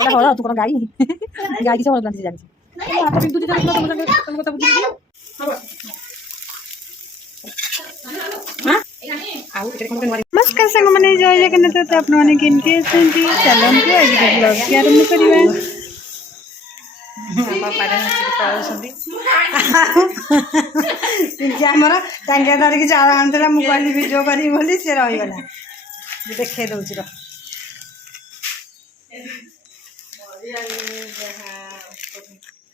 କହିଲା ହଳ ତୁ କଣ ଗାଈ ଗାଈ କିଛି ହଳ ଜାଣିଛି ଜାଣିଛି ହାତ ବିନ୍ଧୁଛି ତମ ସାଙ୍ଗରେ ତମ କଥା ବୁଝିବି नमस्कार सांग मैंने जय जगन्नाथ तो आप केमती चलतु आज ब्लॉग की आरंभ करवा आमर टांगिया धरिकी चाउल आनुला मुझे भिडियो करी बोली सी रहीगला देखे दौर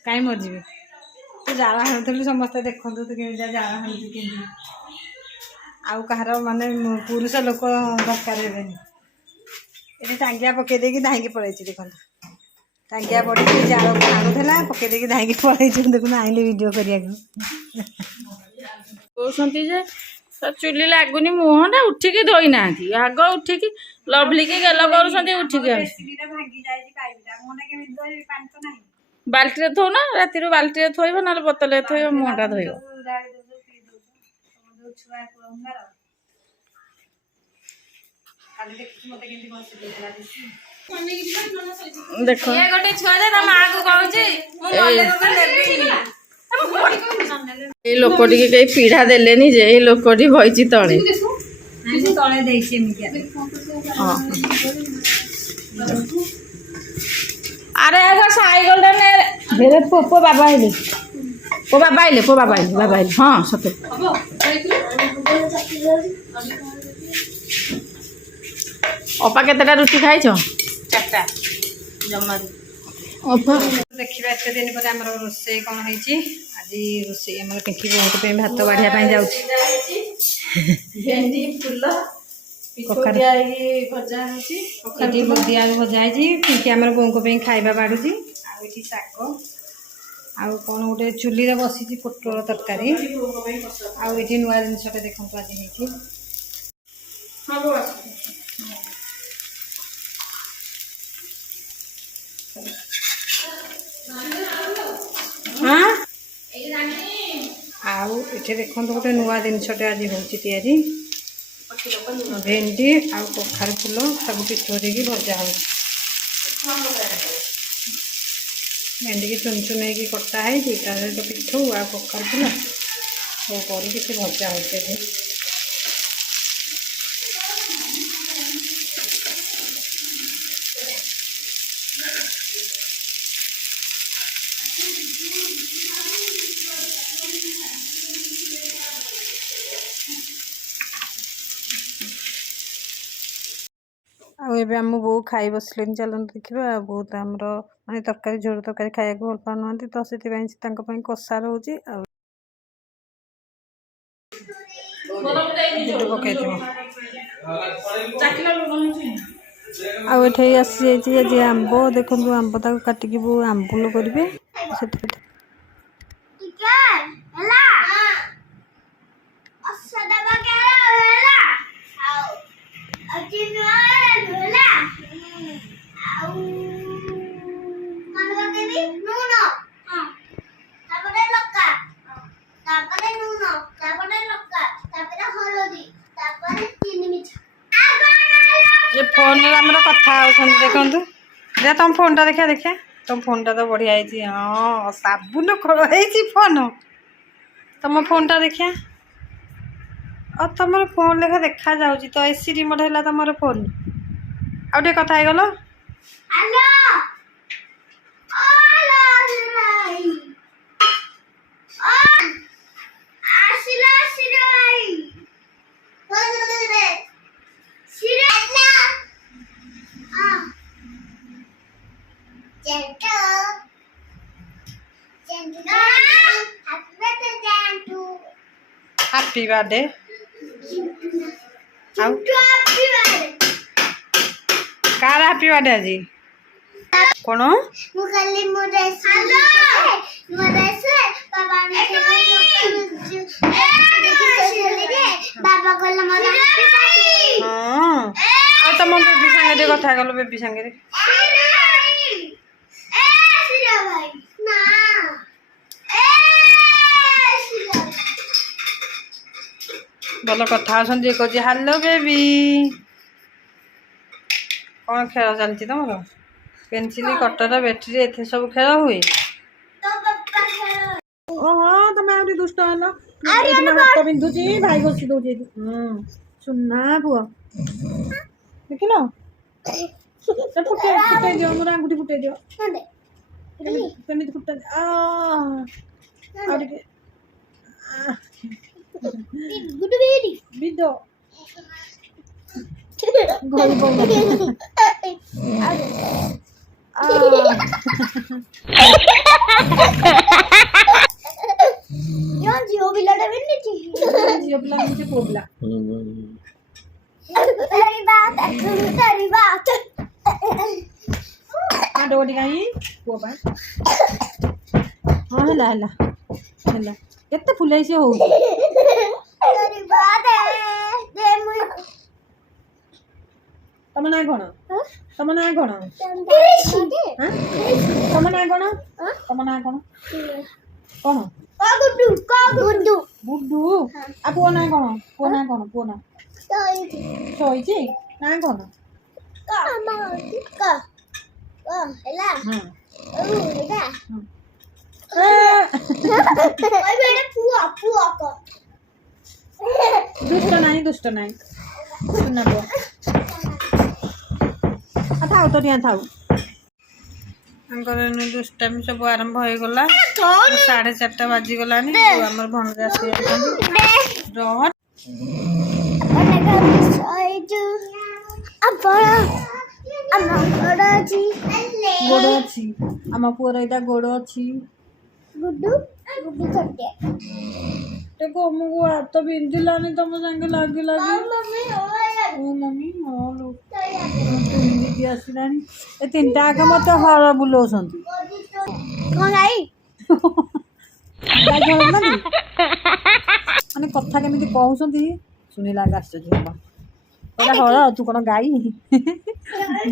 कहीं मरजी तू जाला हाणुलु समस्ते देखु तू केमी जाला हाणुचु के आउ कहार माने पुरुष लोक दरकार ये टांगिया पकई देकी धाई पड़े देखो टांगिया पड़ी जाल आनुला पकई देकी धाई पड़े देखुन आइले वीडियो करिया चुली लगुनि मुहटा उठिकी धोई ना आग उठिकी लवली की गेल कर उठिकी बाल्टी थो ना राति बाल्टी थोब ना बोतल थोब मुहटा धोब देख गोटे छुआ माँ को कहूँ लोकटी कई पीढ़ा देलेनी जे लोकटी भई तले अरे साइकल पो बाबा आइले पो बाबा आइले हाँ सत अपा केतेटा रुटी खाई चार्टा जमा देखा एत दिन पर आम रोसे कौन है आज रोसे पिंकी बहुत भात बाढ़िया जाऊँ भजा बुदिया भजा है पिंकी आम बों को खाଇବା बाढ़ुची आठी शाग आउ कौन गोटे चुली बसी पोटल तरकारी आठी नुआ जिनसटे देखो आज हाँ आउ ये देखो गोटे नुआ जिनसटे आज हूँ तैयारी भेंडी आउ कखार फूल सब पिठोरी भजा हो भेंडी की चुन चुन कटा है तो पिठू आ कखार फूल सब कर भजा हो आम बो खाई बसले चलते देखा बहुत आमर माने तरकारी झोल तरकारी खाया भल पाना तो से कषा रोचे आठ आसी जाइए आंब देखु आंब तक काटिकी बो आंबुल करेंगे ये फोन कथा देखु तुम फोन टा देखा देखा तुम फोन टा तो बढ़िया है हाँ साबुन खोल फोन तुम फोन टा देखा और तुम फोन लेखा देखा जाऊँगी तो एसी रिमोट है तुम फोन आउटे कथा गल happy birthday car happy birthday आज कौन तुम बेबी सांगे कथा गल बेबी सांगे भल कथा कह हेलो बेबी कौन खेल चलती तुम पेनसिल कटर बैटेरी एथे सब खेल हुए ओहो तुम आउरी दुष्ट हलो हाथ बिंधुची भाई घोषी दौची सुना पुआ देखिल फुटे फुटे दियो मोर आंगुठी फुटे दियो केमिति फुटे आ टिके गुड बेरी बिदो गोल बोल यार जियो बिलाडा वेन्नी ची जियो बिला मुझे पोबला तेरी बात आ डोडी काई पोबा हां हला हला हला केते फुलाई से हो तेरी बात है दे मुई तम ना कोन तम ना कोन हां तम ना कोन तम ना कोन कोन का गुड्डू बुड्डू आ पुओ ना कोन पुओ ना सोईची ना कोन का हेला हां ओ हेला ए ओए बेटा पुआ को दुष्ट नाही सुना पुओ थाउ तो दिया थाउ अंकर दुष्टामी सब आरंभ हो गला 4:30 बाजीगलानी आमर भणजा आसी रह गोड़ अच्छी आम पुअर यहाँ गोड़ अच्छी गुड्डू गुड्डू छोटे देखो मुझे हाथ बिंधिलानी तुम संगे लगे लगे मम्मी ओए ओ मम्मी हाँ लो दीदी आसलानी ए तीन टाक मत हर बुलाऊँ कौन आई माने कथा केमिति कहउसंती सुनिला आश्चर्य होला हळ तू कोन गाई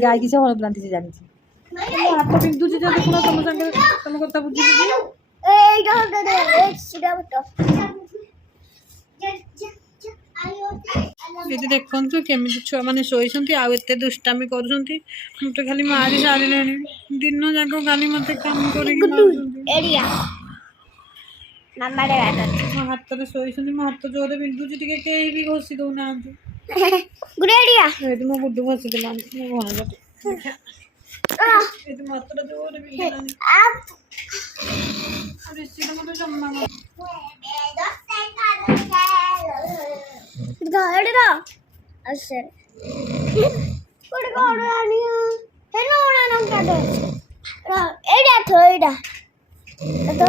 गाई किसे हळ प्लांटी से जानि हाथ बिंदुची जे देखुना तुम संगे तुम कथा बुझी ए डॉक्टर दे ए सीधा बतो ये देखु केमिति छुआ माने शोइसंती आ एते दुष्टामी करूसंती हम तो खाली मारी सारिलेनी दिन जाको खाली मते काम करी एरिया मामा डे गातो मो हाथ रे शोइसंती मो हाथ जोरे बिंदुची टिके केही भी घोसी दउ नांती गुड एरिया एते मो गुड्डू घोसी देलानी मो भण जटे एते मात्र जोरे बिंदुलानी आप अरे सीधा मते जम्मा गाड़ीरा असे कोड गाड़ीया हेलो ना नम काटे एडा थोइडा तो